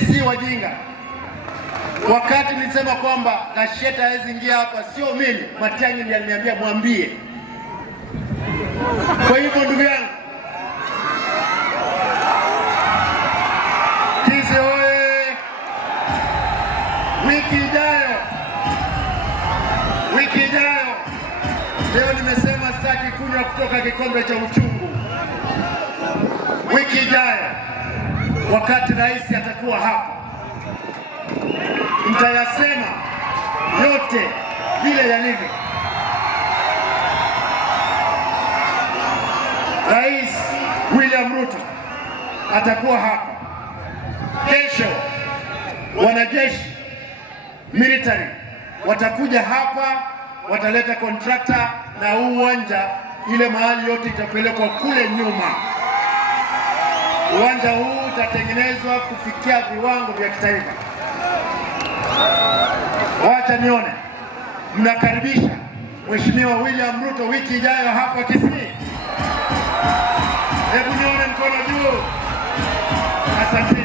Sisi si wajinga. Wakati nilisema kwamba Gasheta hawezi ingia hapa, sio mimi, Matiang'i ndiye aliniambia mwambie. Kwa hivyo ndugu yangu, Kisii oye! Wiki ijayo, leo nimesema sitaki kunywa kutoka kikombe cha uchungu. Wiki ijayo wakati rais atakuwa hapa, mtayasema yote vile yalivyo. Rais William Ruto atakuwa hapa kesho. Wanajeshi military watakuja hapa, wataleta contractor na uwanja, ile mahali yote itapelekwa kule nyuma. Uwanja huu utatengenezwa kufikia viwango vya kitaifa. Wacha nione mnakaribisha Mheshimiwa William Ruto wiki ijayo hapa Kisii. Hebu nione mkono juu. Asante.